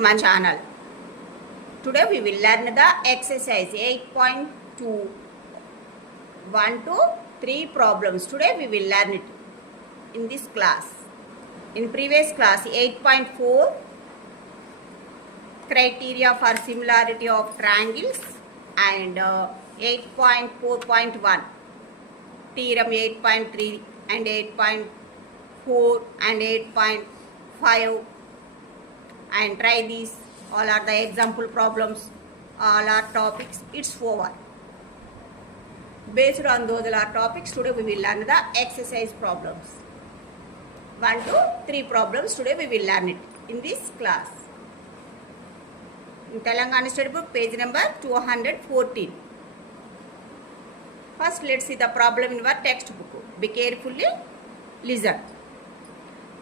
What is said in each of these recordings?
my channel. Today we will learn the exercise 8.2 1 to 3 problems. Today we will learn it in this class. In previous class 8.4 criteria for similarity of triangles and 8.4.1 theorem 8.3 and 8.4 and 8.5 and try these. All are the example problems, all are topics. It's over. Based on those are topics, today we will learn the exercise problems. 1 to 3 problems today we will learn it in this class. In Telangana State Book, page number 214. First, let's see the problem in our textbook. Be carefully listen.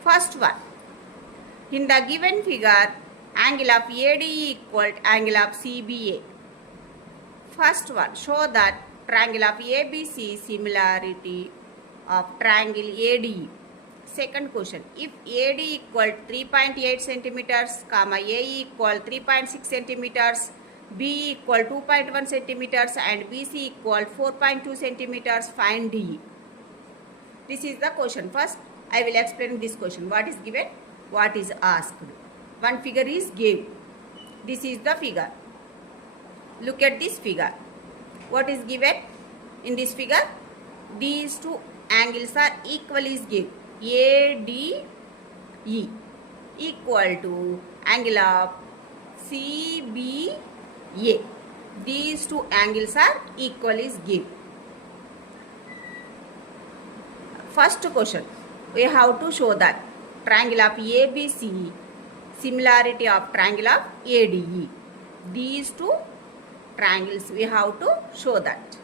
First one. In the given figure, angle of AD equal to angle of CBA. First one, show that triangle of ABC similarity of triangle ADE. Second question, if AD equal 3.8 centimeters, comma AE equal 3.6 centimeters, B equal 2.1 centimeters and BC equal 4.2 centimeters, find DE. This is the question. First, I will explain this question. What is given? What is asked? One figure is given. This is the figure. Look at this figure. What is given in this figure? These two angles are equal is given. ADE equal to angle of CBA. These two angles are equal is given. First question, we have to show that triangle of ABC similarity of triangle of ADE. These two triangles we have to show that.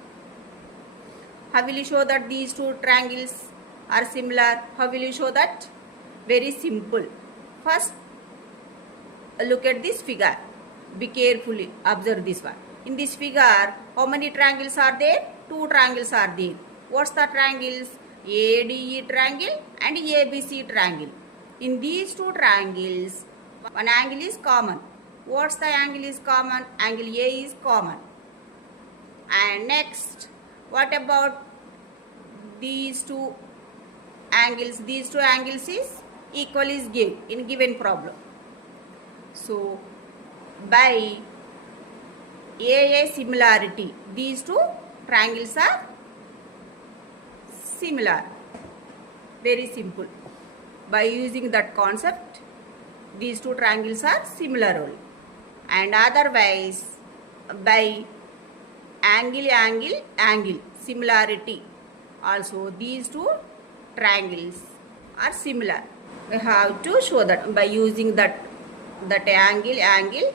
How will you show that these two triangles are similar? How will you show that? Very simple. First, look at this figure. Be carefully observe this one. In this figure, how many triangles are there? Two triangles are there. What's the triangles? ADE triangle and ABC triangle. In these two triangles, one angle is common. What's the angle is common? Angle A is common. And next, what about these two angles? These two angles is equal is given in given problem. So, by AA similarity, these two triangles are similar. Very simple. By using that concept, these two triangles are similar only. And otherwise, by angle similarity, also these two triangles are similar. We have to show that by using that angle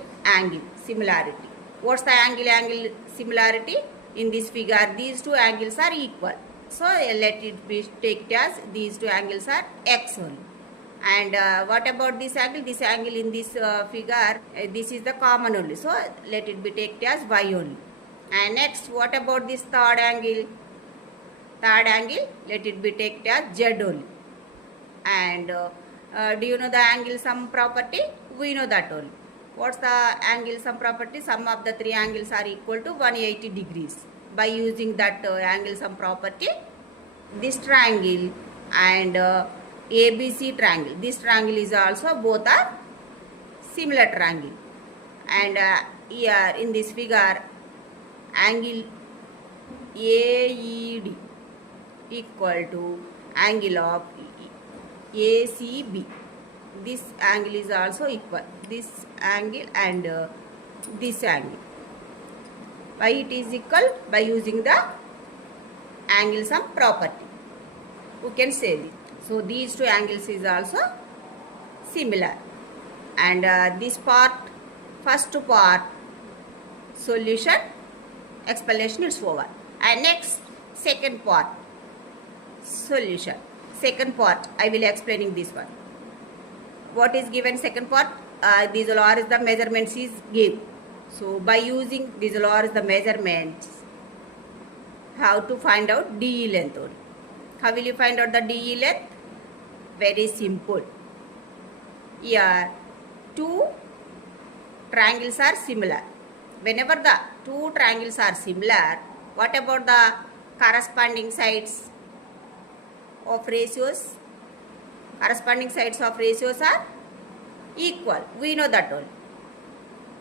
similarity. What's the angle similarity? In this figure, these two angles are equal. So let it be taken as these two angles are X only. And what about this angle? This angle in this figure, this is the common only. So let it be taken as Y only. And next, what about this third angle? Third angle, let it be taken as Z only. And do you know the angle sum property? We know that only. What's the angle sum property? Sum of the three angles are equal to 180 degrees. By using that angle sum property, this triangle and ABC triangle, this triangle is also both are similar triangle. And here in this figure, angle AED equal to angle of ACB. This angle is also equal. This angle and this angle. Why it is equal? By using the angle sum property. We can say this. So these two angles is also similar. And this part, first part, solution, explanation is over. And next, second part, solution. Second part, I will explaining this one. What is given second part? These all are the measurements is given. So by using these all are the measurements, how to find out DE length only. How will you find out the DE length? Very simple. Here two triangles are similar. Whenever the two triangles are similar, what about the corresponding sides of ratios? Corresponding sides of ratios are equal. We know that one.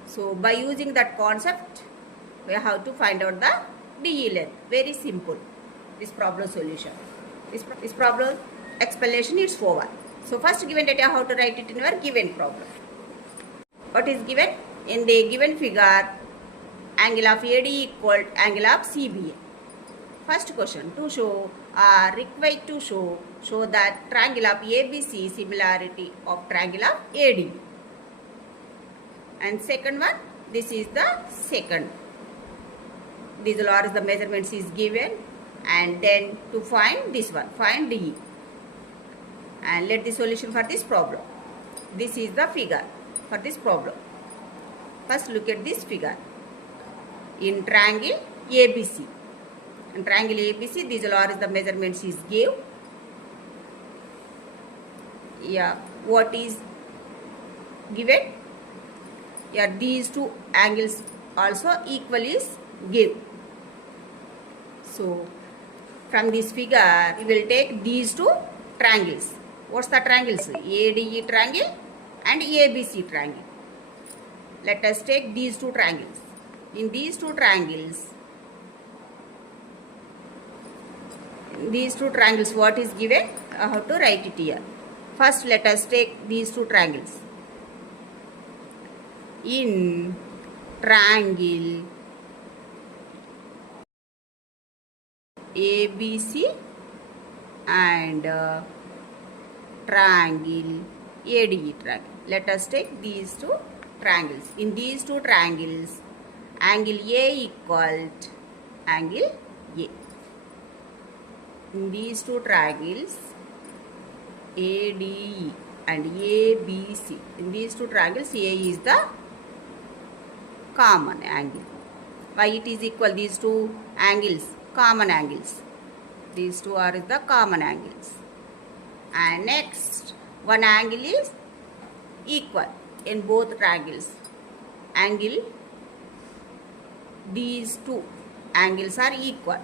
So by using that concept, we have to find out the DE length. Very simple. This problem solution. This problem explanation is over. So first given data, how to write it in our given problem. What is given? In the given figure, angle of AD equal to angle of CBA. First question, to show required to show that triangle of ABC similarity of triangle of AD. And second one, this is the second. These are the measurements is given, and then to find this one, find DE. And let the solution for this problem. This is the figure for this problem. First look at this figure. In triangle ABC. In triangle ABC, these are the measurements is give. Yeah, what is given? Yeah, these two angles also equal is give. So from this figure, we will take these two triangles. What's the triangles? ADE triangle and ABC triangle. Let us take these two triangles. In these two triangles, what is given? I have to write it here. First, let us take these two triangles. In triangle ABC and triangle ADE triangle. Let us take these two triangles. In these two triangles, angle A equal to angle A. In these two triangles, ADE and ABC. In these two triangles, A is the common angle. Why it is equal? These two angles, common angles. These two are the common angles. And next, one angle is equal in both triangles. Angle, these two angles are equal.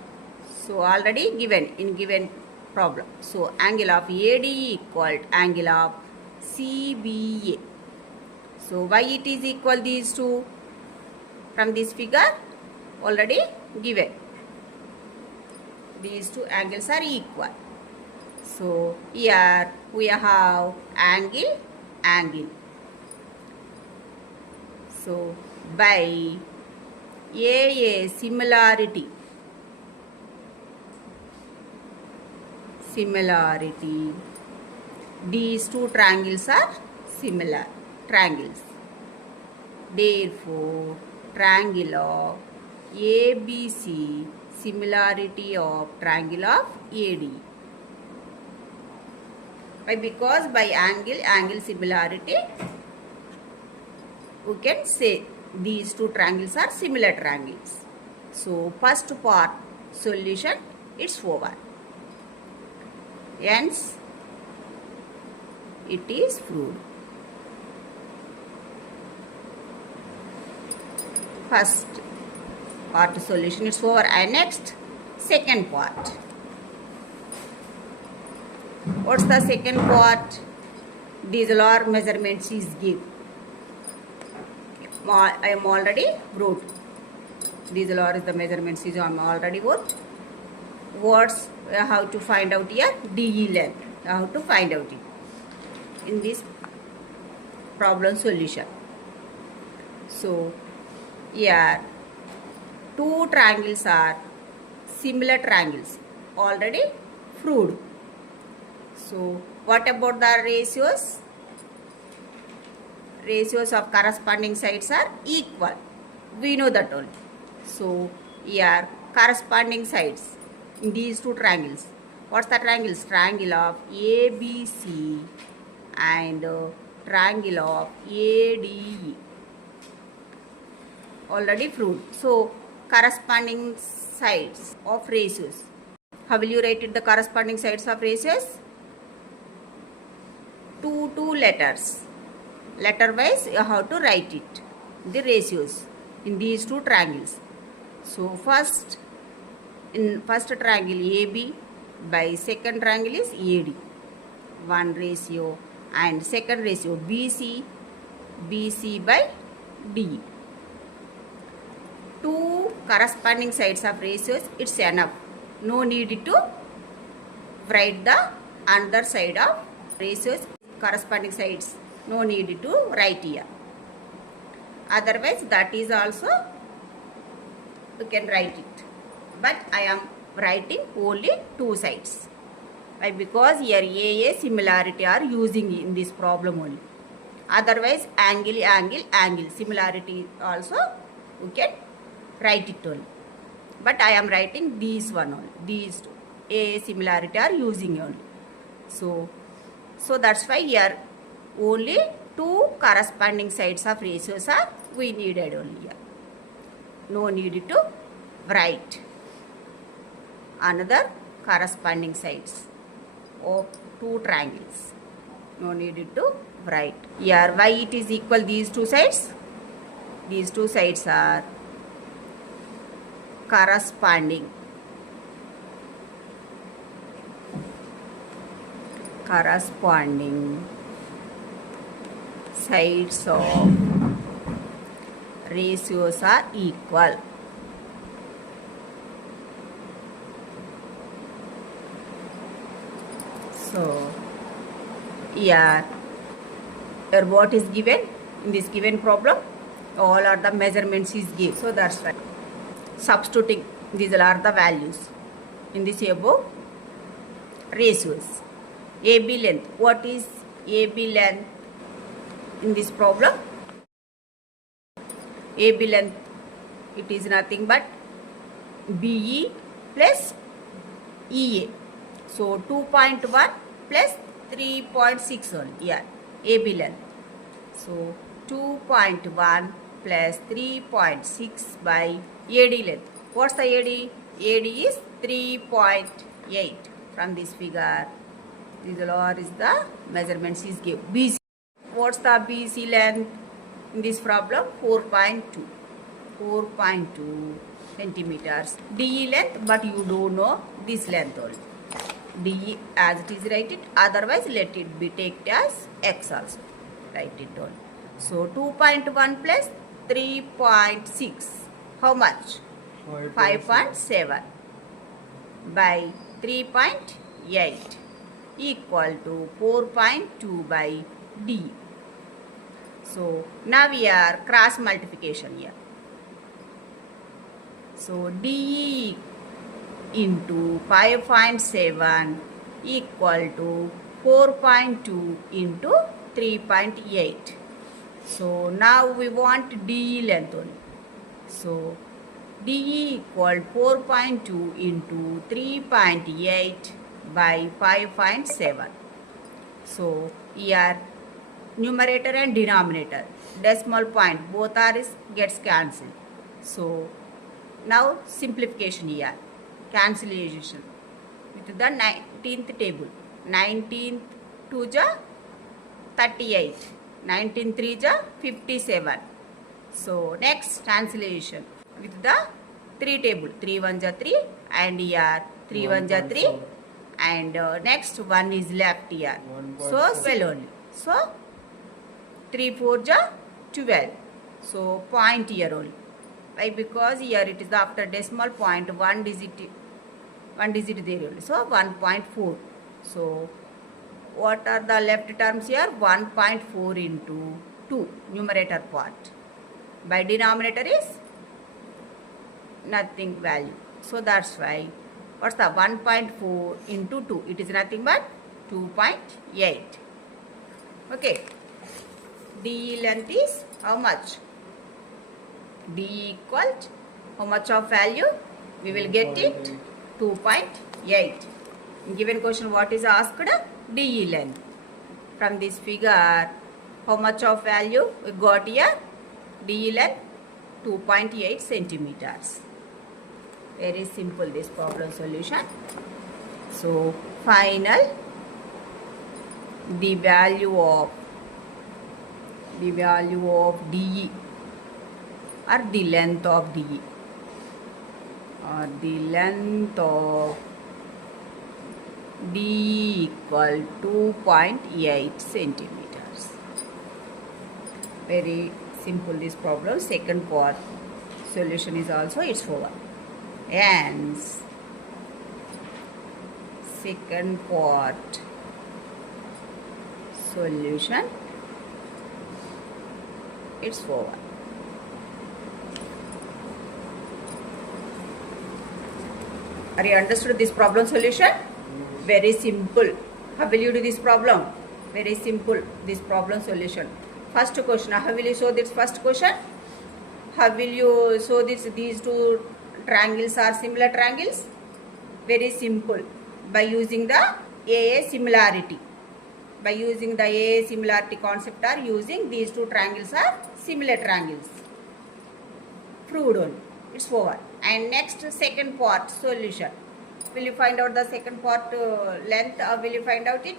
So already given in given problem. So angle of AD equal to angle of CBA. So why it is equal these two? From this figure already given. These two angles are equal. So here we have angle. So by a similarity, these two triangles are similar triangles. Therefore, triangle of ABC similarity of triangle of AD. Why? Because by angle similarity, we can say these two triangles are similar triangles. So first part solution, it's over. Hence, it is proved. First part solution is over, and next second part. What's the second part? These are measurements is give. I am already wrote. These are the measurements is I am already wrote. What's how to find out here? DE length. How to find out it in this problem solution. So here two triangles are similar triangles, already proved. So what about the ratios? Ratios of corresponding sides are equal. We know that only. So here corresponding sides in these two triangles. What's the triangles? Triangle of ABC and triangle of ADE. Already proved. So corresponding sides of ratios. How will you write it? The corresponding sides of ratios? Two letters. Letter wise you have to write it. the ratios in these two triangles. So first, in first triangle AB by second triangle is AD, 1 ratio, and second ratio BC by DE. Two corresponding sides of ratios, it's enough. No need to write the other side of ratios, corresponding sides. No need to write here. Otherwise, that is also you can write it. But I am writing only two sides. Why? Because here AA similarity are using in this problem only. Otherwise, angle, similarity also you can write it only. But I am writing these one only. These two. AA similarity are using only. So that's why here only two corresponding sides of ratios are we needed only here. No need to write another corresponding sides of two triangles. No need to write. Here why it is equal these two sides? These two sides are corresponding sides of ratios are equal. So here what is given in this given problem? All are the measurements is given. So that's right. Substituting these are the values in this above ratios. AB length. What is AB length in this problem? AB length, it is nothing but BE plus EA. So 2.1 plus 3.6 only. Yeah, AB length. So 2.1 plus 3.6 by AD length. What's the AD? AD is 3.8 from this figure. This is the measurements is given. BC. What's the BC length in this problem? 4.2 centimeters. DE length, but you don't know this length only. DE as it is write it. Otherwise, let it be taken as X also. Write it only. So 2.1 plus 3.6. How much? 5.7 by 3.8 equal to 4.2 by D. So now we are cross multiplication here. So D into 5.7 equal to 4.2 into 3.8. So now we want DE length only. So DE equal 4.2 into 3.8 by 5.7. So here numerator and denominator, decimal point, both are gets cancelled. So now simplification here, cancellation with the 19th table. 19th 2 ja 38, 19 3 ja 57. So next cancellation with the 3 table, 3 1 ja 3 and here 3 1 ja 3 and next one is left here. So 12 only. So 3 4 ja 12. So point here only. Why? Because here it is after decimal point one digit there only. So 1.4. So what are the left terms here? 1.4 into 2 numerator part. By denominator is nothing value. So that's why what's the 1.4 into 2? It is nothing but 2.8. Okay. DE length is how much? DE equal how much of value? We will get it 2.8. In given question what is asked? DE length. From this figure how much of value we got here? DE length 2.8 centimeters. Very simple this problem solution. So final the value of DE or the length of the D equal 2.8 centimeters. Very simple this problem. Second part solution is also it's over. And second part solution it's over. Are you understood this problem solution? Very simple. How will you do this problem? Very simple. This problem solution. First question. How will you show this first question? How will you show this? These two triangles are similar triangles. Very simple. By using the AA similarity. By using the AA similarity concept or using these two triangles are similar triangles. Proved only. It's over. And next second part solution. Will you find out the second part length or will you find out it?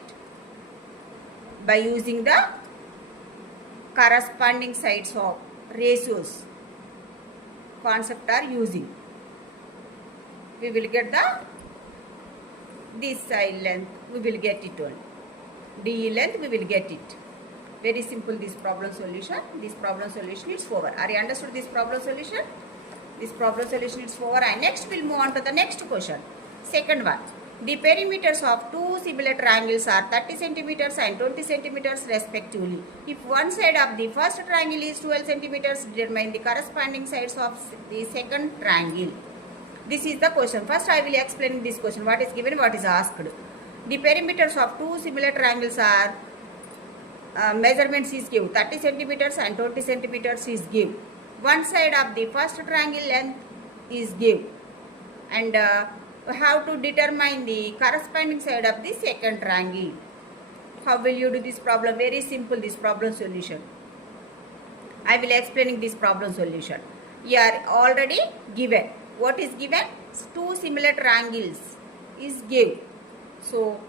By using the corresponding sides of ratios concept are using. We will get this side length, we will get it only. DE length, we will get it. Very simple this problem solution. This problem solution is over. Are you understood this problem solution? This problem solution is over. And next we'll move on to the next question. Second one. The perimeters of two similar triangles are 30 centimeters and 20 centimeters respectively. If one side of the first triangle is 12 centimeters, determine the corresponding sides of the second triangle. This is the question. First I will explain this question. What is given, what is asked. The perimeters of two similar triangles are measurements is given 30 centimeters and 20 centimeters is given. One side of the first triangle length is given. And have to determine the corresponding side of the second triangle. How will you do this problem? Very simple this problem solution. I will explain this problem solution. Here already given. What is given? Two similar triangles is given. So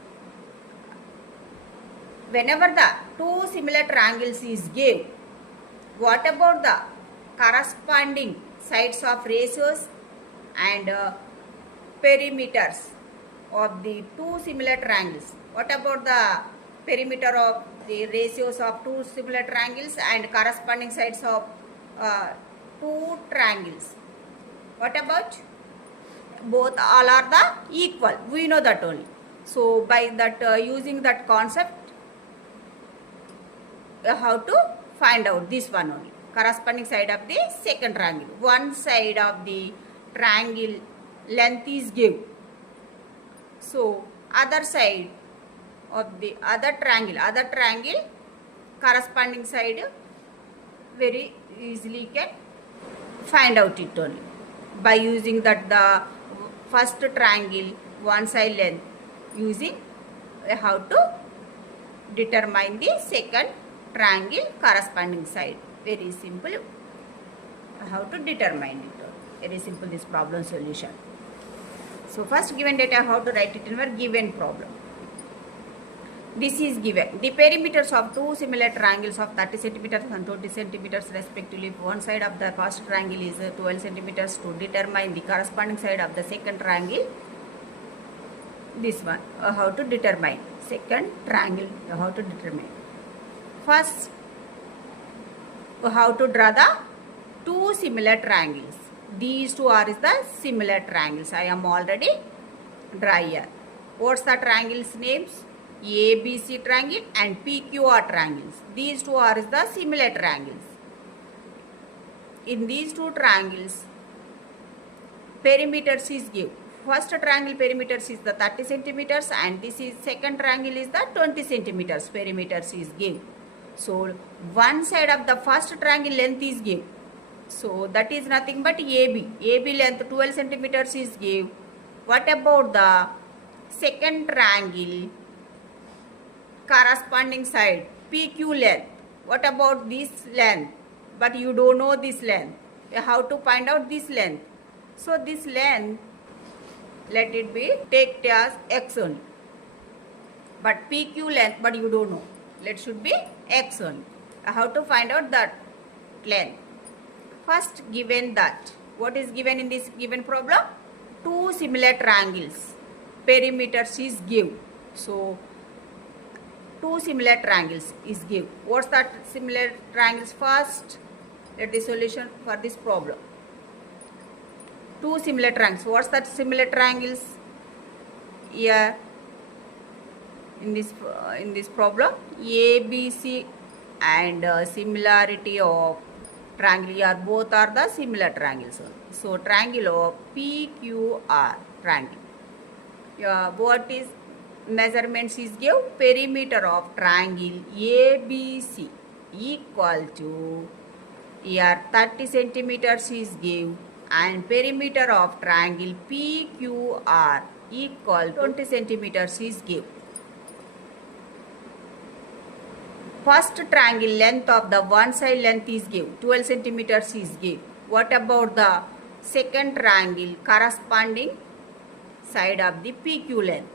whenever the two similar triangles is given, what about the corresponding sides of ratios and perimeters of the two similar triangles? What about the perimeter of the ratios of two similar triangles and corresponding sides of two triangles? What about? Both all are the equal. We know that only. So by that using that concept, how to find out this one only. Corresponding side of the second triangle. One side of the triangle length is given. So other side of the other triangle corresponding side very easily can find out it only. By using that the first triangle one side length using how to determine the second triangle corresponding side. Very simple. How to determine it. Very simple this problem solution. So first given data, how to write it in our given problem. This is given. The perimeters of two similar triangles of 30 centimeters and 20 centimeters respectively. If one side of the first triangle is 12 centimeters, to determine the corresponding side of the second triangle. This one. How to determine second triangle. How to determine. First, how to draw the two similar triangles. These two are the similar triangles. I am already draw here. What's the triangles names? ABC triangle and PQR triangles. These two are the similar triangles. In these two triangles, perimeters is given. First triangle perimeters is the 30 centimeters and this is second triangle is the 20 centimeters perimeters is given. So one side of the first triangle length is given. So that is nothing but AB. AB length 12 centimeters is given. What about the second triangle corresponding side PQ length? What about this length? But you don't know this length. How to find out this length? So this length, let it be take it as X only. But PQ length, but you don't know. Let should be X only. How to find out that length? First, given that, what is given in this given problem? Two similar triangles. Perimeters is given. So, two similar triangles is given. What's that similar triangles? First, let the solution for this problem. Two similar triangles. What's that similar triangles? Here, in this problem, ABC and similarity of triangle are both are the similar triangles. So triangle of PQR triangle. What is measurements is give? Perimeter of triangle ABC equal to here 30 centimeters is give, and perimeter of triangle PQR equal 20 centimeters is give. First triangle length of the one side length is give, 12 centimeters is give. What about the second triangle corresponding side of the PQ length?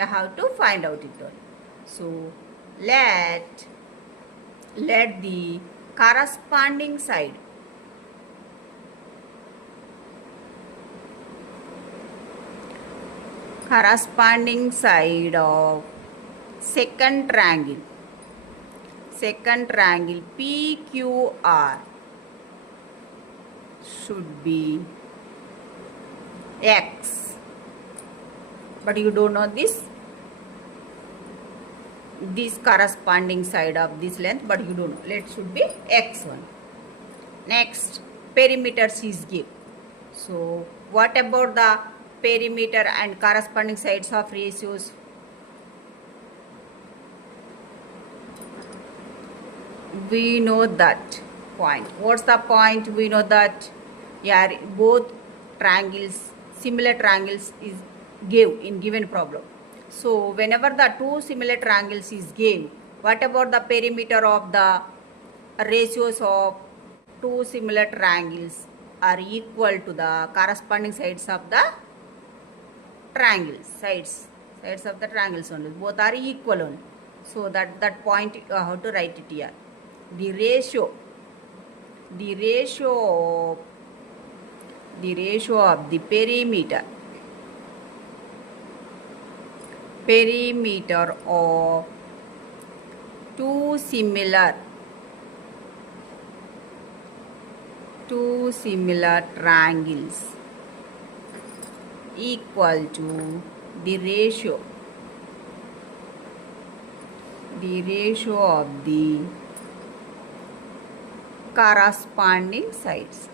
I have to find out it all. So let the corresponding side of second triangle PQR should be X. But you don't know this corresponding side of this length, but you don't know. Let should be X1. Next, perimeters is give. So what about the perimeter and corresponding sides of ratios? We know that point. What's the point? We know that both triangles, similar triangles is gave in given problem. So whenever the two similar triangles is gave, what about the perimeter of the ratios of two similar triangles are equal to the corresponding sides of the triangles, sides of the triangles only, both are equal only. So that point you have to write it here. The ratio of the perimeter of two similar triangles equal to the ratio of the corresponding sides.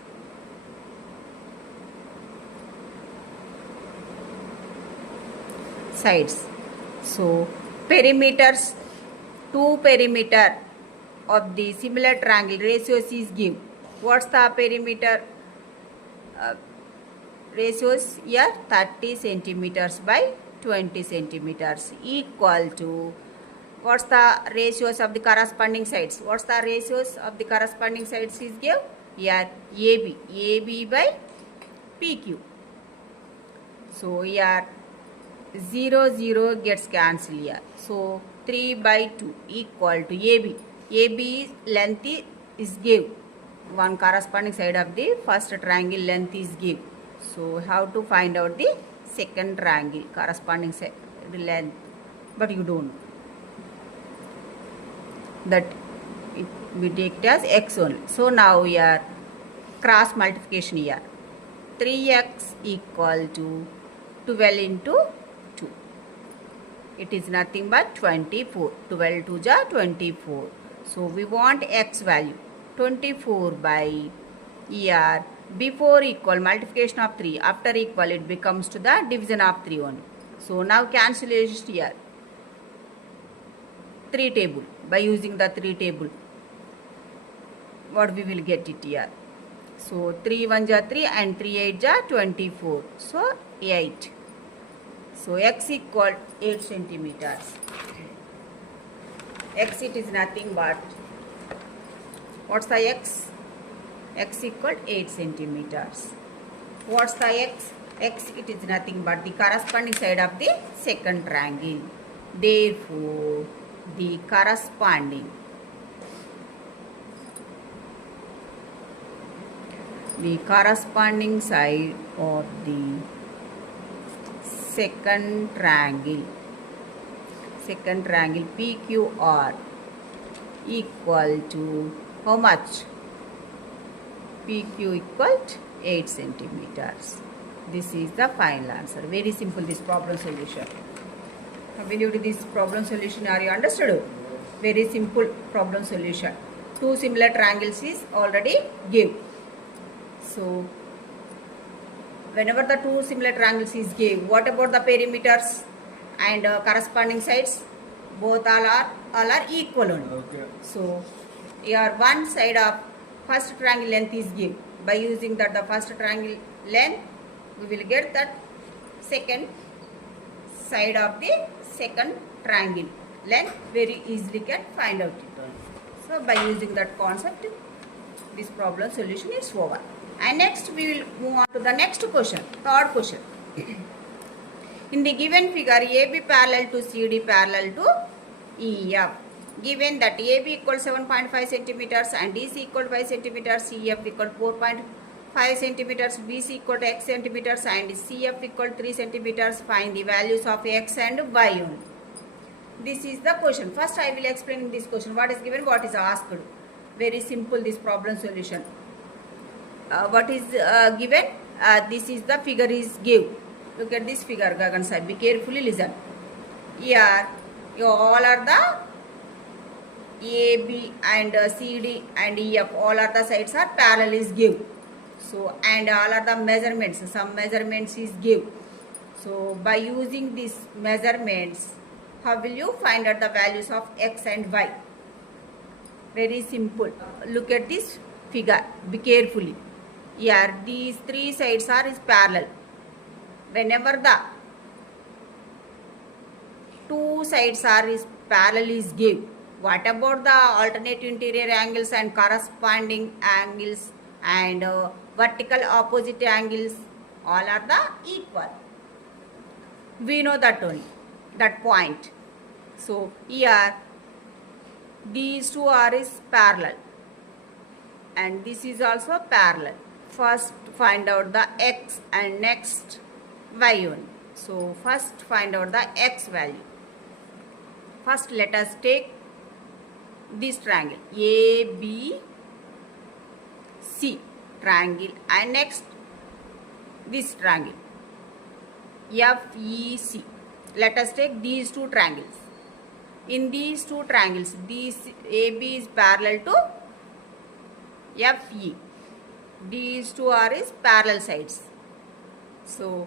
So perimeters, two perimeter of the similar triangle ratios is give. What's the perimeter ratios here? 30 centimeters by 20 centimeters equal to, what's the ratios of the corresponding sides? What's the ratios of the corresponding sides is give? Here AB by PQ. So here 0 gets cancelled here. So 3 by 2 equal to AB. AB length is give. One corresponding side of the first triangle length is give. So how to find out the second triangle corresponding side length? But you don't know. That we take it as X only. So now we are cross multiplication here. 3x equal to 12 into 2. It is nothing but 24. 12 to the 24. So we want x value. 24 by here. Before equal multiplication of 3. After equal it becomes to the division of 3 only. So now cancellation here. 3 table. By using the 3 table. What we will get it here. So 3 1 ja 3 and 3 8 ja 24. So 8. So x equal 8 centimeters. X it is nothing but, what's the x? X equal 8 centimeters. What's the x? X it is nothing but the corresponding side of the second triangle. Therefore, the corresponding the corresponding side of the second triangle PQR equal to how much? PQ equal to 8 centimeters. This is the final answer. Very simple, this problem solution. I will do this problem solution. Are you understood? Very simple problem solution. Two similar triangles is already given. So, whenever the two similar triangles is given, what about the perimeters and corresponding sides? Both all are equal only. Okay. So, here one side of first triangle length is given. By using that the first triangle length, we will get that second side of the second triangle length very easily can find out it. So by using that concept, this problem solution is over. And next we will move on to the next question, third question. In the given figure, AB parallel to CD parallel to EF. Given that AB equals 7.5 centimeters and DC equal 5 centimeters, EF equal 4.5 centimeters, BC equal to X centimeters and CF equal 3 centimeters, find the values of X and Y only. This is the question. First I will explain this question. What is given, what is asked. Very simple this problem solution. What is given? This is the figure is given. Look at this figure, Gagan side. Be carefully listen. Here, all are the AB and CD and EF. All are the sides are parallel is given. So, and all are the measurements. Some measurements is given. So, by using these measurements, how will you find out the values of X and Y? Very simple. Look at this figure. Be carefully. Here, these three sides are is parallel. Whenever the two sides are is parallel is given, what about the alternative interior angles and corresponding angles and vertical opposite angles? All are the equal. We know that only, that point. So here these two are is parallel and this is also parallel. First find out the X and next Y only. So first find out the X value. First let us take this triangle ABC triangle and next this triangle FEC. Let us take these two triangles. In these two triangles, this AB is parallel to FE. These two are is parallel sides. So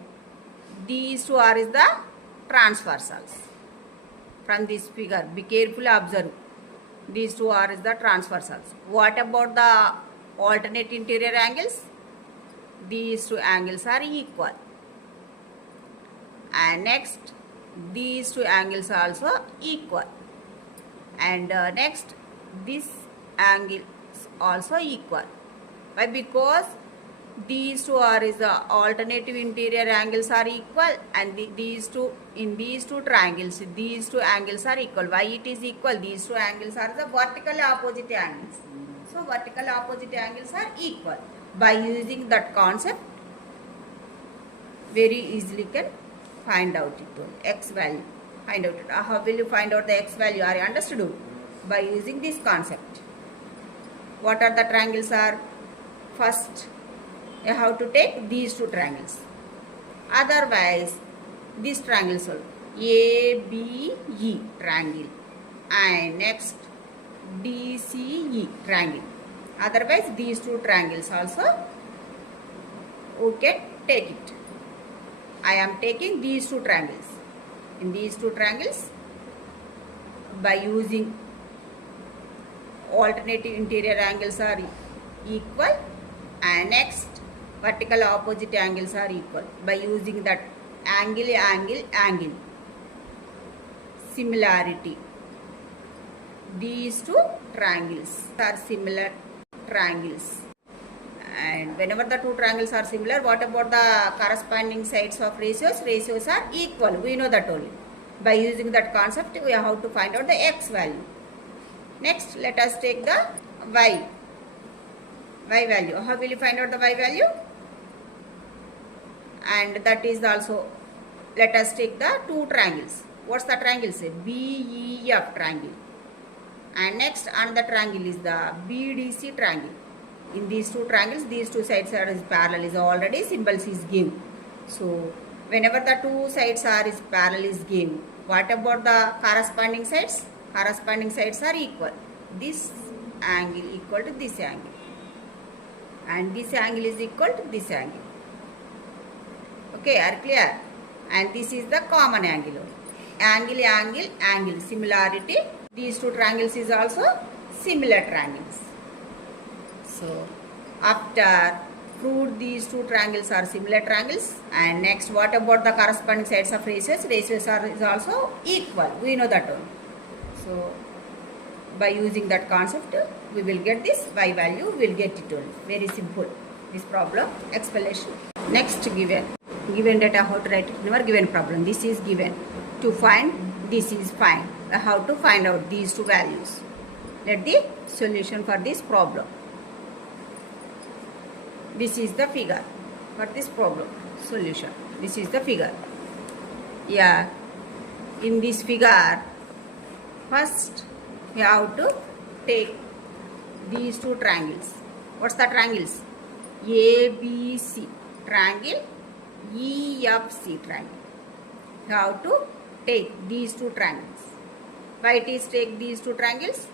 these two are is the transversals. From this figure, be carefully observe. These two are is the transversals. What about the alternate interior angles? These two angles are equal. And next, these two angles are also equal. And next, this angle is also equal. Why? Because these two are is the alternative interior angles are equal, and these two in these two triangles, these two angles are equal. Why it is equal? These two angles are the vertical opposite angles. So vertical opposite angles are equal. By using that concept, very easily can find out it on X value. Find out it. How will you find out the X value? Are you understood? By using this concept. What are the triangles are? First, you have to take these two triangles. Otherwise, this triangle solve. ABE triangle and next DCE triangle. Otherwise, these two triangles also you can take it. I am taking these two triangles. In these two triangles, by using alternative interior angles are equal and next vertical opposite angles are equal. By using that angle similarity, these two triangles are similar triangles. And whenever the two triangles are similar, what about the corresponding sides of ratios? Ratios are equal. We know that only. By using that concept, we have to find out the X value. Next, let us take the Y. Y value. How will you find out the Y value? And that is also, let us take the two triangles. What's the triangle say? BEF triangle. And next another triangle is the BDC triangle. In these two triangles, these two sides are parallel is already symbols is given. So whenever the two sides are is parallel is given, what about the corresponding sides? Corresponding sides are equal. This angle equal to this angle. And this angle is equal to this angle. Okay, are clear? And this is the common angle. Angle, angle, angle. Similarity. These two triangles is also similar triangles. So, after proved these two triangles are similar triangles, and next what about the corresponding sides of ratios? Ratios are is also equal. We know that one. So, by using that concept, we will get this Y value. We will get it only. Very simple. This problem explanation. Next given data, how to write it in our given problem. This is given. To find, this is find. How to find out these two values. Let the solution for this problem. This is the figure for this problem. Solution. This is the figure. Yeah. In this figure, first we have to take these two triangles. What's the triangles? ABC triangle, EFC triangle. You have to take these two triangles. Why it is take these two triangles?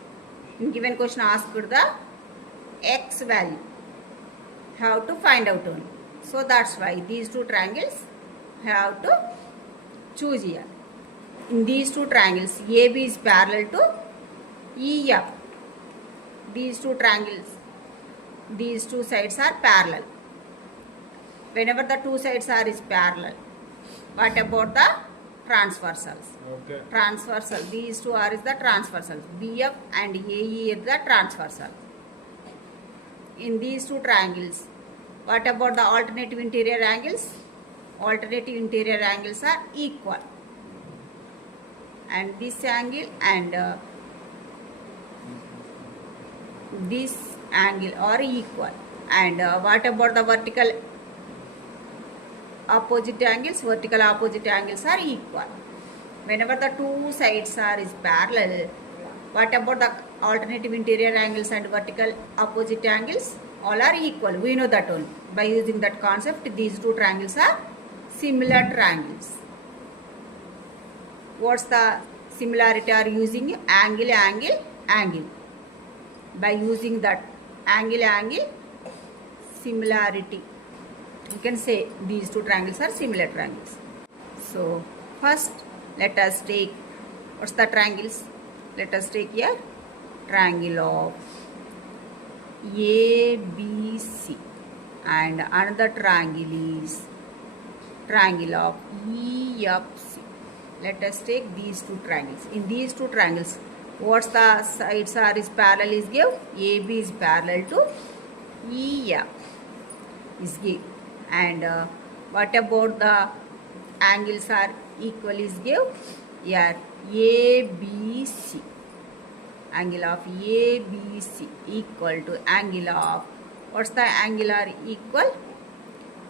In given question asked the X value. Have to find out only. So that's why these two triangles have to choose here. In these two triangles, AB is parallel to EF. These two triangles, these two sides are parallel. Whenever the two sides are is parallel, what about the transversals? Okay. Transversal, these two are is the transversals. BF and AE is the transversal. In these two triangles, what about the alternative interior angles? Alternative interior angles are equal. And this angle and this angle are equal. And what about the vertical opposite angles? Vertical opposite angles are equal. Whenever the two sides are is parallel, what about the alternative interior angles and vertical opposite angles? All are equal. We know that only. By using that concept, these two triangles are similar triangles. What's the similarity are using? Angle, angle, angle. By using that angle, angle, similarity. You can say these two triangles are similar triangles. So, first let us take, what's the triangles? Let us take here triangle of ABC, and another triangle is triangle of EFC. Let us take these two triangles. In these two triangles, what's the sides are is parallel is give? AB is parallel to EF is give. And what about the angles are equal is give? Here ABC. Angle of ABC equal to angle of, what's the angle are equal?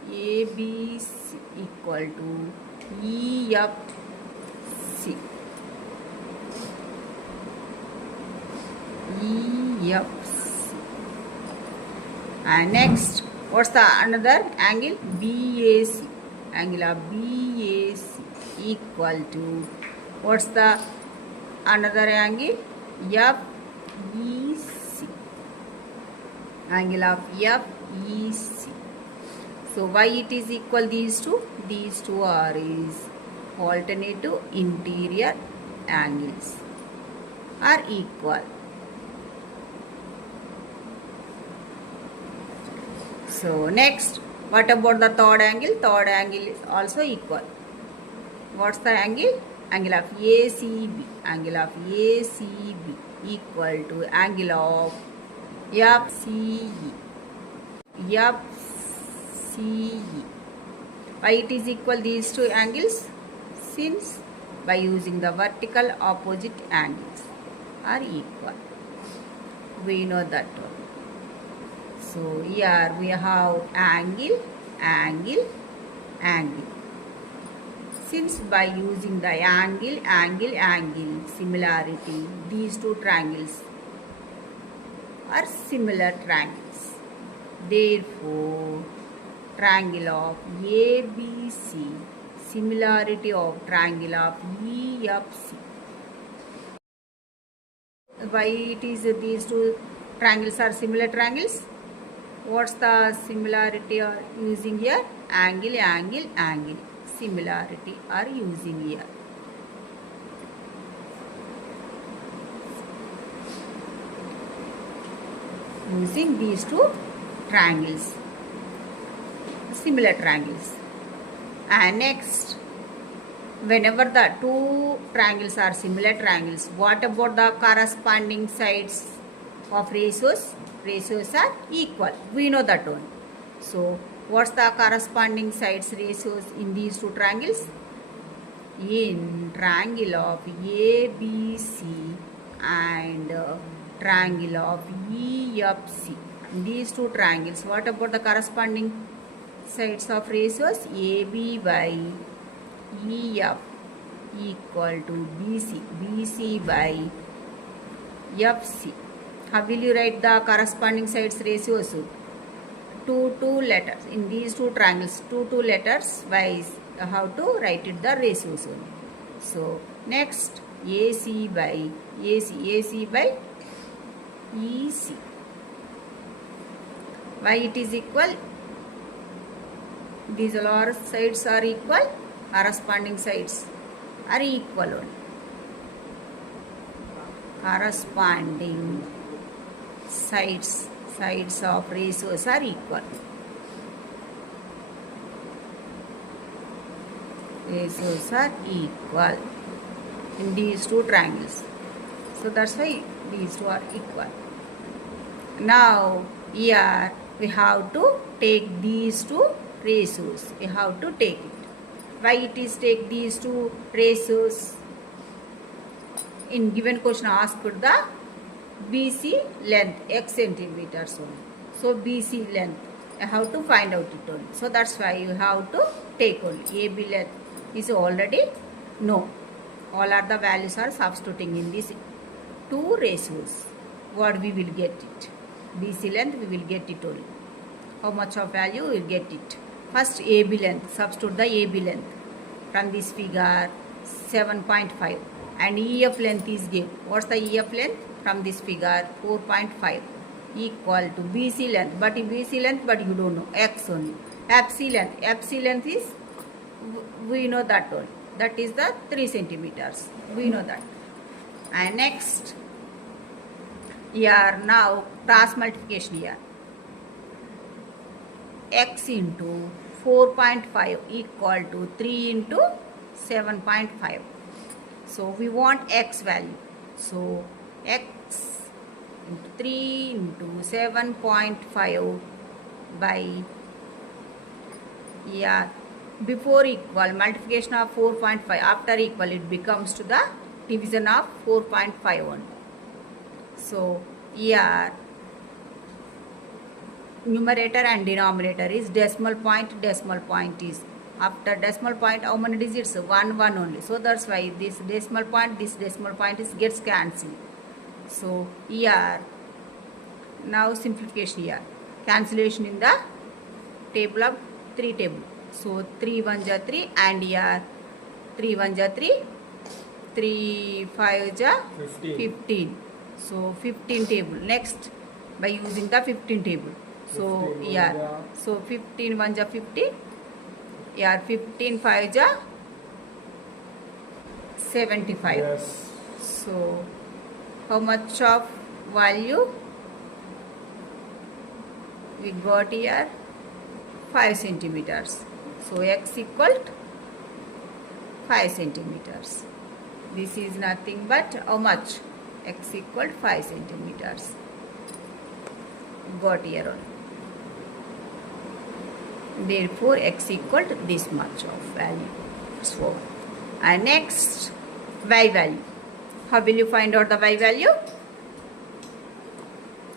ABC equal to EFC. EFC. And next, what's the another angle? BAC. Angle of BAC equal to, what's the another angle? FEC. Angle of FEC. So why it is equal these two? These two are is alternative interior angles are equal. So next, what about the third angle? Third angle is also equal. What's the angle? Angle of ACB. Angle of ACB equal to angle of FCE. FCE. Why it is equal these two angles? Since by using the vertical opposite angles are equal. We know that one. So here we have angle, angle, angle. Since by using the angle, angle, angle similarity, these two triangles are similar triangles. Therefore, triangle of ABC, similarity of triangle of EFC. Why it is these two triangles are similar triangles? What's the similarity are using here? Angle, angle, angle. Similarity are using here. Using these two triangles. Similar triangles. And next, whenever the two triangles are similar triangles, what about the corresponding sides of ratios? Ratios are equal. We know that one. So, what's the corresponding sides ratios in these two triangles? In triangle of ABC and triangle of EFC. These two triangles, what about the corresponding sides of ratios? AB by EF equal to BC. BC by FC. How will you write the corresponding sides ratios? Two letters. In these two triangles, two letters wise, how to write it the ratios. So, next AC by AC by EC. Why it is equal? These all sides are equal. Corresponding sides are equal only. Corresponding sides of ratios are equal. Ratios are equal in these two triangles. So that's why these two are equal. Now here we have to take these two ratios. We have to take it. Why it is take these two ratios? In given question asked the BC length x centimeters only. So BC length I have to find out it only. So that's why you have to take only. AB length is already no. All are the values are substituting in these two ratios. What we will get it? BC length we will get it only. How much of value we will get it? First AB length, substitute the AB length from this figure 7.5 and EF length is given. What's the EF length? From this figure 4.5 equal to BC length, but BC length but you don't know, X only. FC length is, we know that only, that is the 3 centimeters, we know that. And next, here now cross multiplication here. X into 4.5 equal to 3 into 7.5. So we want X value. So X into 3 into 7.5 by, yeah, before equal multiplication of 4.5, after equal it becomes to the division of 4.5 only. So here numerator and denominator is decimal point is, after decimal point how many digits? 1 only. So that's why this decimal point is gets cancelled. So here now simplification here, cancellation in the table of 3 table. So 3 1 ja 3 and here 3 1 ja 3, 3 5 ja 15. So 15 table. Next by using the 15 table. So yeah, so 15 1 ja 15, yeah, 15 5 ja 75. Yes. So how much of value we got here? 5 centimeters. So X equal to 5 centimeters. This is nothing but how much? X equal to 5 centimeters. Got here only. Therefore X equal to this much of value. So and next Y value. How will you find out the Y value?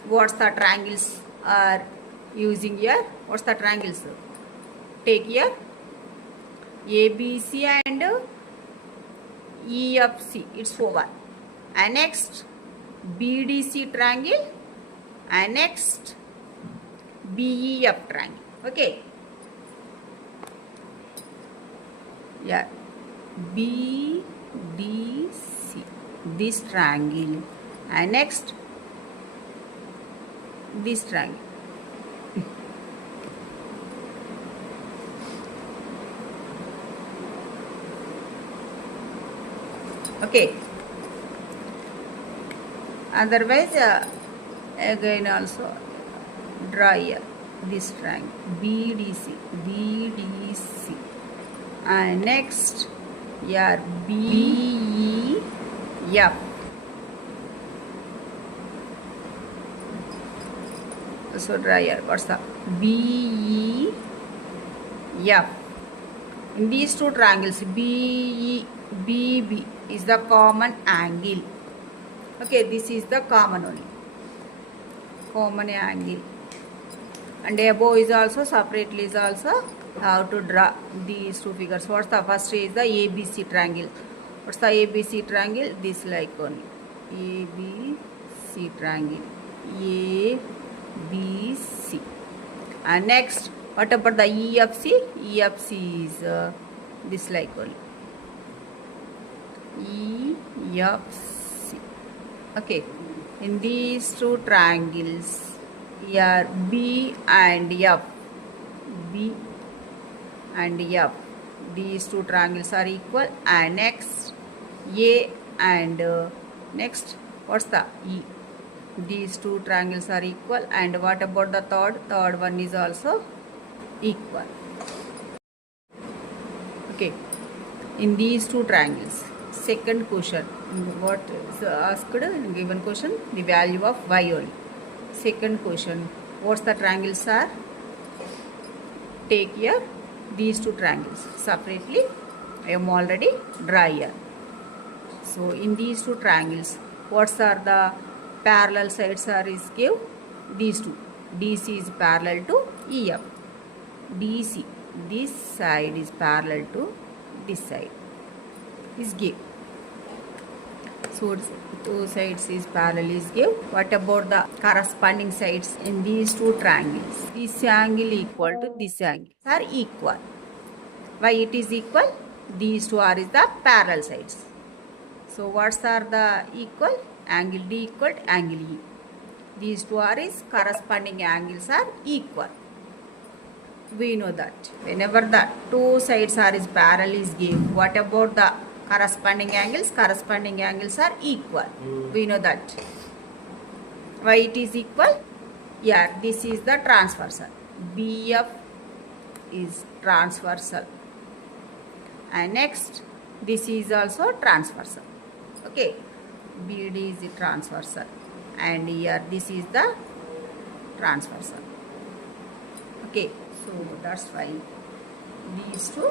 What's the triangles are using here, what's the triangles? Take here ABC and EFC, it's over. And next BDC triangle, and next BEF triangle. Okay, yeah, BDC, this triangle, and next this triangle. Okay, otherwise again also draw here this triangle BDC, and next here BEF. So draw here, what's the BEF? In these two triangles BB is the common angle. Okay, this is the common angle, and above is also separately is also how to draw these two figures. What's the first is the ABC triangle. What's the ABC triangle? This like only ABC triangle, ABC. And next, what about the EFC? EFC is this like only EFC. Okay, in these two triangles here B and F, these two triangles are equal. And next A and next what's the E, these two triangles are equal. And what about the third one is also equal. Okay, in these two triangles, second question, what is asked in given question? The value of y only. Second question, what's the triangles are? Take here these two triangles separately. I am already draw here. So in these two triangles, what are the parallel sides are is give? These two. DC is parallel to EF. DC, this side is parallel to this side is give. So two sides is parallel is give. What about the corresponding sides in these two triangles? This angle equal to this angle are equal. Why it is equal? These two are is the parallel sides. So what are the equal? Angle D equal to angle E. These two are is corresponding angles are equal. We know that whenever the two sides are is parallel is give, what about the corresponding angles? Corresponding angles are equal. We know that. Why it is equal? Yeah, this is the transversal. BF is transversal. And next, this is also transversal. Okay, BD is the transversal. And here this is the transversal. Okay, so that's why these two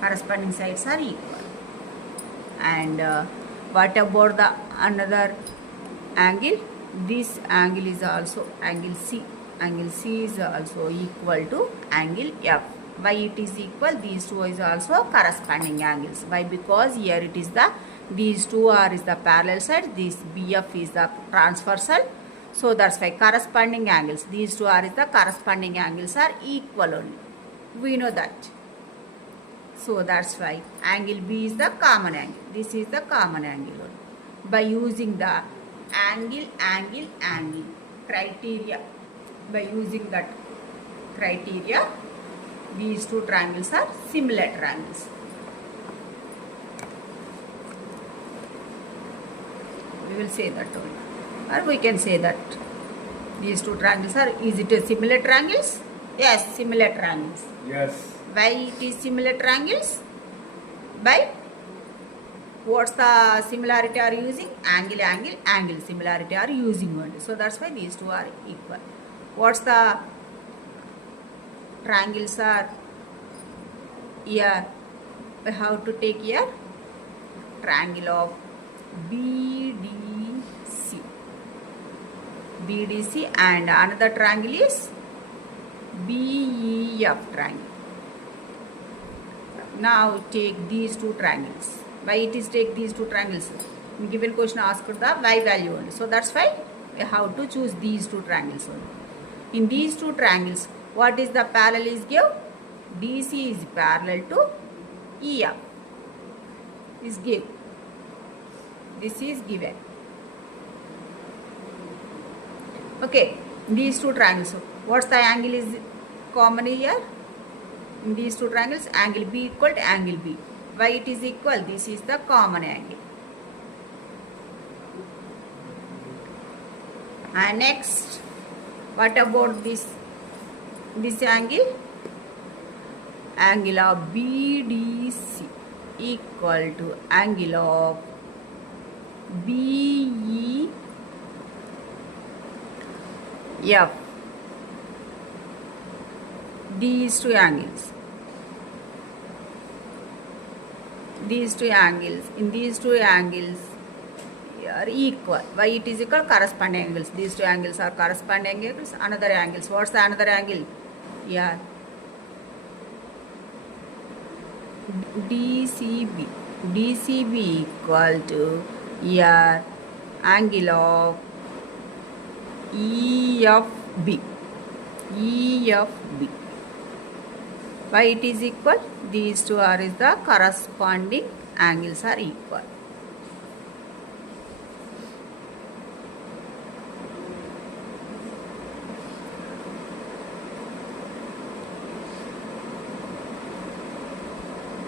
corresponding sides are equal. And what about the another angle? This angle is also angle C. Angle C is also equal to angle F. Why it is equal? These two is also corresponding angles. Why? Because here it is the, these two are is the parallel side. This BF is the transversal. So that's why corresponding angles. These two are is the corresponding angles are equal only. We know that. So that's why angle B is the common angle. This is the common angle only. By using the angle criteria, by using that criteria, these two triangles are similar triangles. We will say that only. Or we can say that these two triangles are, is it a similar triangles? Yes, similar triangles. Yes. Why it is similar triangles? By what's the similarity are using? Angle similarity are using only. So that's why these two are equal. What's the triangles are here? We have to take here triangle of BDC, and another triangle is BEF triangle. Now take these two triangles. Why it is take these two triangles? In given question asked the y value only. So that's why we have to choose these two triangles only. In these two triangles, what is the parallel is give? DC is parallel to EF. Is give. This is given. Okay, these two triangles. What's the angle is common here? In these two triangles, angle B equal to angle B. Why it is equal? This is the common angle. And next, what about this angle? Angle of BDC equal to angle of BEF. These two angles. In these two angles are equal. Why it is equal? Corresponding angles. These two angles are corresponding angles. Another angles. What's the another angle? Yeah. DCB. DCB equal to here angle of EFB. EFB. Why it is equal? These two are is the corresponding angles are equal.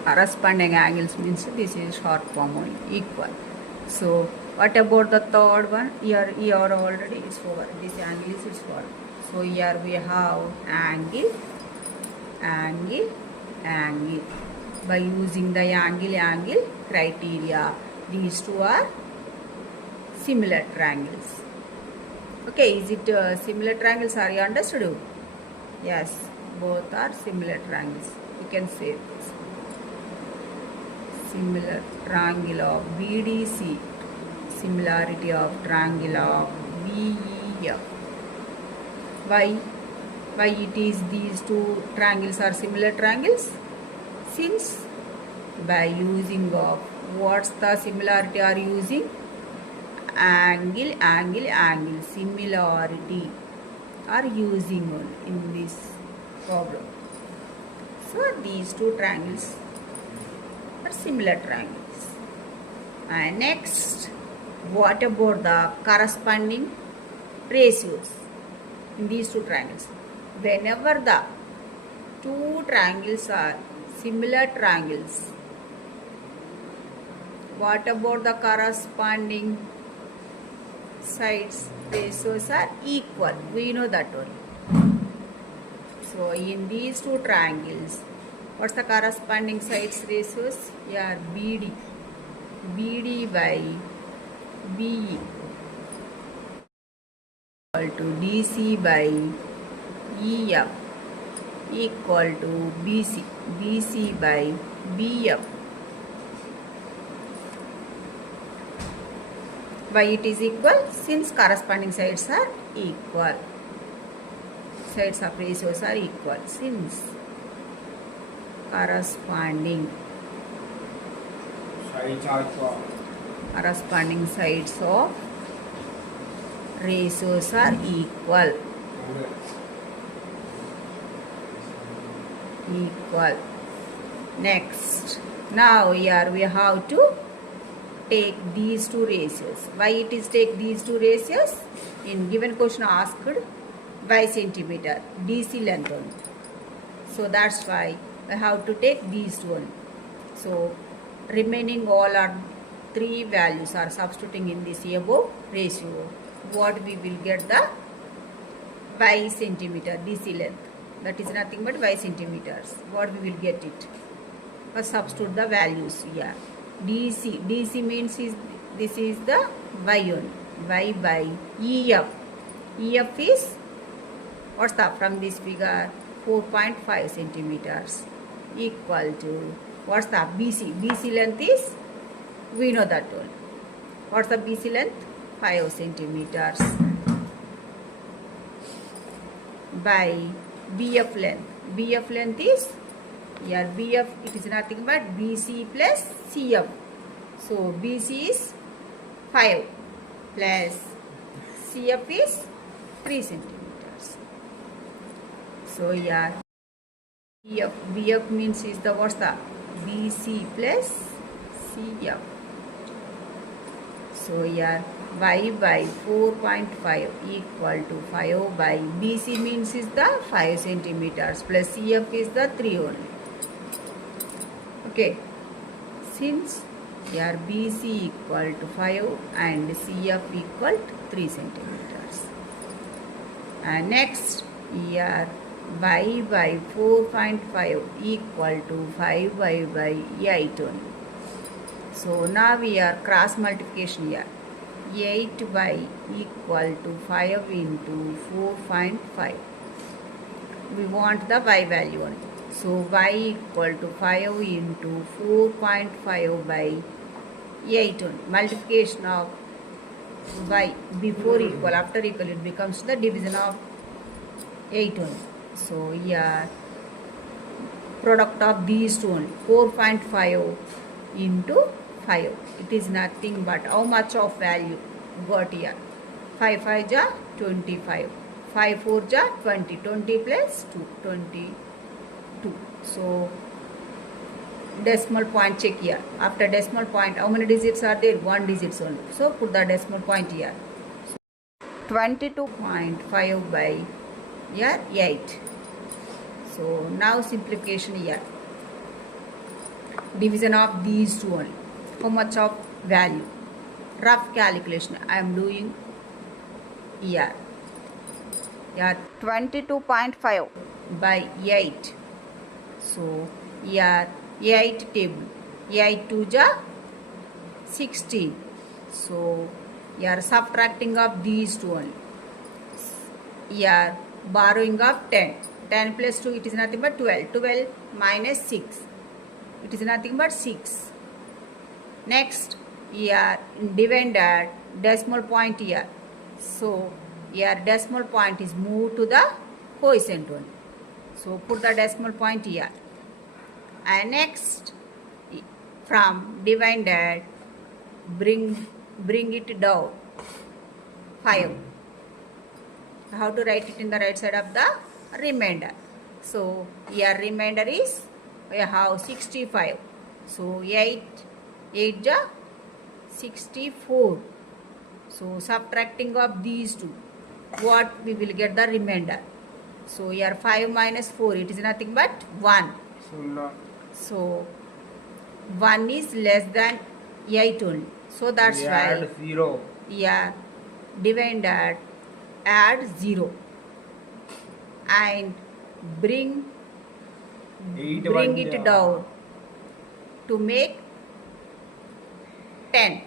Corresponding angles means this is short form only, equal. So what about the third one? Here already is over. This angle is for. So here we have angle. By using the angle criteria, these two are similar triangles. Okay, is it similar triangles? Are you understood? Yes, both are similar triangles. You can say this. Similar triangle of BDC, similarity of triangle of BEF. Why it is these two triangles are similar triangles? Since by using of what's the similarity are using? Angle similarity are using only in this problem. So these two triangles are similar triangles. And next, what about the corresponding ratios in these two triangles? Whenever the two triangles are similar triangles, what about the corresponding sides ratios are equal? We know that one. So in these two triangles, what's the corresponding sides ratios? Yeah, BD by BE equal to DC by EF equal to BC by BF. Why it is equal? Since corresponding sides are equal. Sides of ratios are equal. Since corresponding sides of ratios are equal. Next, now here we have to take these two ratios. Why it is take these two ratios? In given question asked by centimeter DC length only. So that's why we have to take these two only. So remaining all are three values are substituting in this above ratio. What we will get the y centimeter DC length. That is nothing but y centimeters. What we will get it? First substitute the values here. DC means this is the y only. Y by EF. EF is what's that from this figure? 4.5 centimeters equal to what's the BC? BC length is, we know that one. What's the BC length? 5 centimeters by BF length. BF length is, here BF, it is nothing but BC plus CF. So BC is 5 plus CF is 3 centimeters. So here BF means is the what's the BC plus CF. So here y by 4.5 equal to 5 by BC means is the 5 centimeters plus CF is the 3 only. Okay, since here BC equal to 5 and CF equal to 3 centimeters. And next here y by 4.5 equal to 5y by 8 only. So now we are cross multiplication here. 8y equal to 5 into 4.5. We want the y value only. So y equal to 5 into 4.5 by 8 only. Multiplication of y before equal, after equal, it becomes the division of 8 only. So here product of these two only, 4.5 into 5. It is nothing but how much of value got here. 5 5 ja 25. 5 4 ja 20. 20 plus 2, 22. So decimal point check here. After decimal point, how many digits are there? 1 digits only. So put the decimal point here. So 22.5 by here 8. So now simplification here. Division of these two only. How much of value? Rough calculation I am doing here. Here 22.5 by 8. So here 8 table. 8 2 ja 16. So here subtracting of these two only. Here borrowing of 10. 10 plus 2, it is nothing but 12. 12 minus 6. It is nothing but 6. Next, here divided decimal point here. So here decimal point is moved to the coefficient only. So put the decimal point here. And next, from divided, bring it down. 5. How to write it in the right side of the remainder? So here remainder is, we have 65. So 8 ja 64. So subtracting of these two, what we will get the remainder? So here 5 minus 4, it is nothing but 1. So 1 is less than 8 only. So that's why add 0. Yeah, divided, add 0 and bring it down to make 10.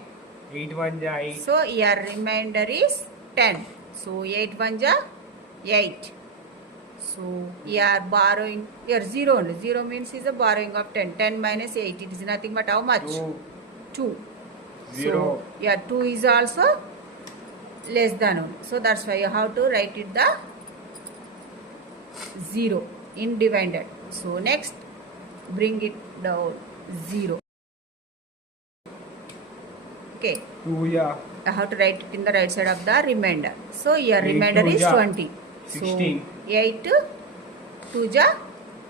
8 1 ja 8. So here remainder is 10. So 8 1 ja 8. So here borrowing, here 0 only. 0 means is a borrowing of 10. 10 minus 8, it is nothing but how much? 2. 0. So here 2 is also less than 1. So that's why you have to write it the 0 in divided. So next, bring it down 0. Okay. 2 ja. I have to write it in the right side of the remainder. So here remainder is 20. 16. So 8 2 ja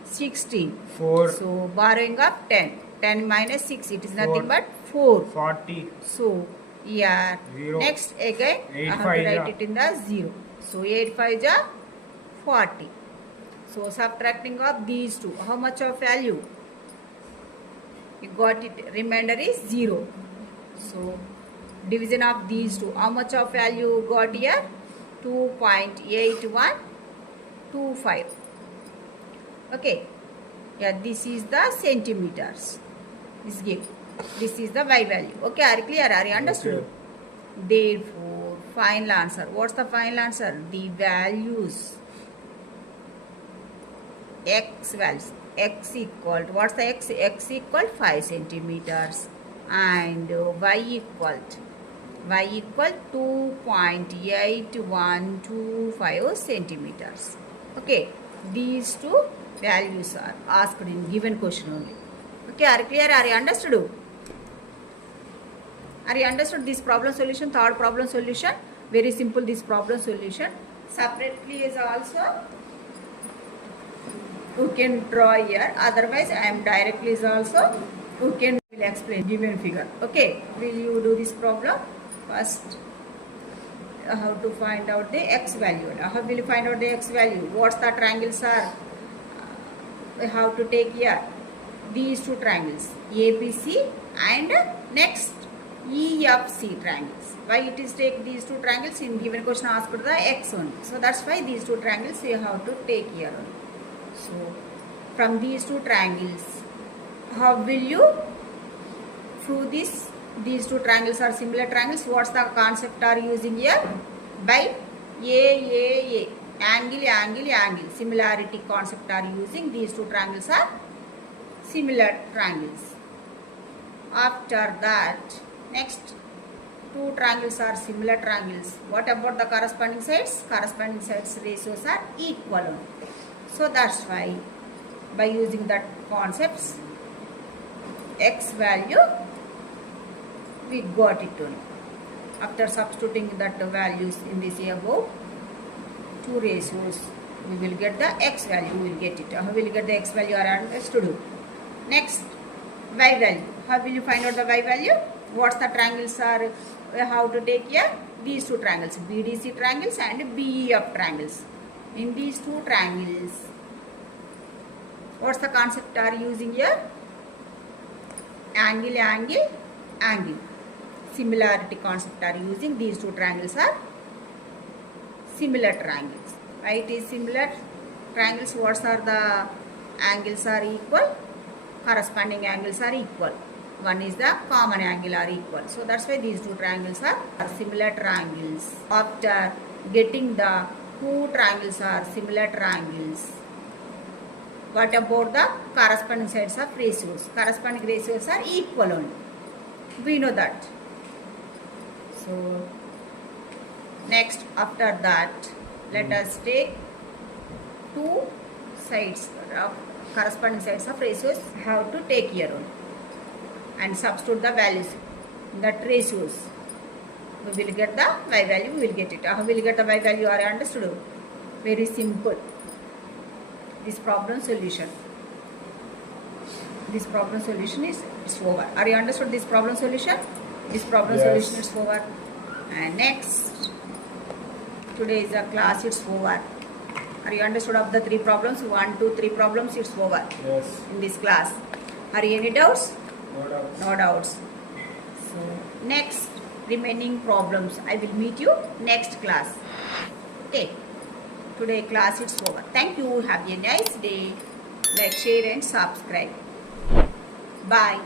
16. 4. So borrowing of 10. 10 minus 6, it is nothing 4. but 4. 40. So here 0. next again 8 I have to 5 write ja. it in the 0. So 8 5 ja 40. So subtracting of these two, how much of value? You got it, remainder is 0. So division of these two, how much of value got here? 2.8125. Okay. Yeah, this is the centimeters. This is the y value. Okay, are you clear? Are you understood? Okay. Therefore, final answer. What's the final answer? The values x values. X equal to, what's the x? X equal 5 centimeters and y equal 2.8125 centimeters. Okay, these two values are asked in given question only. Okay, are you clear? Are you understood? Are you understood this problem solution? Third problem solution, very simple. This problem solution separately is also you can draw here. Otherwise, I am directly is also you can will explain given figure. Okay, will you do this problem first? How to find out the x value? How will you find out the x value? What's the triangles are? How to take here these two triangles ABC and next EFC triangles. Why it is take these two triangles? In given question asked the x only. So that's why these two triangles we have to take here only. So from these two triangles, how will you prove this? These two triangles are similar triangles. What's the concept are using here? By A, angle. Similarity concept are using. These two triangles are similar triangles. After that, next two triangles are similar triangles. What about the corresponding sides? Corresponding sides ratios are equal. So that's why by using that concepts, x value we got it only. After substituting that values in this above two ratios, we will get the x value. We will get it. How will you get the x value? Are understood. Next, y value. How will you find out the y value? What's the triangles are? How to take here? These two triangles, BDC triangles and BEF triangles. In these two triangles, what's the concept are using here? Angle. Similarity concept are using. These two triangles are similar triangles. Right? Is similar triangles. What are the angles are equal? Corresponding angles are equal. One is the common angle are equal. So that's why these two triangles are similar triangles. After getting the two triangles are similar triangles, what about the corresponding sides of ratios? Corresponding ratios are equal only. We know that. So next, after that, let us take two sides of corresponding sides of ratios. How to take here only and substitute the values in that ratios. We will get the y value. We will get it. How will you get the y value? Are you understood? Very simple. This problem solution. This problem solution is over. Are you understood this problem solution? This problem solution is over. And next, today is a class. It's over. Are you understood of the three problems? 1, 2, 3 problems. It's over. Yes. In this class. Are you any doubts? No doubts. No doubts. So next remaining problems I will meet you next class. Okay. Today class is over. Thank you. Have a nice day. Like, share and subscribe. Bye.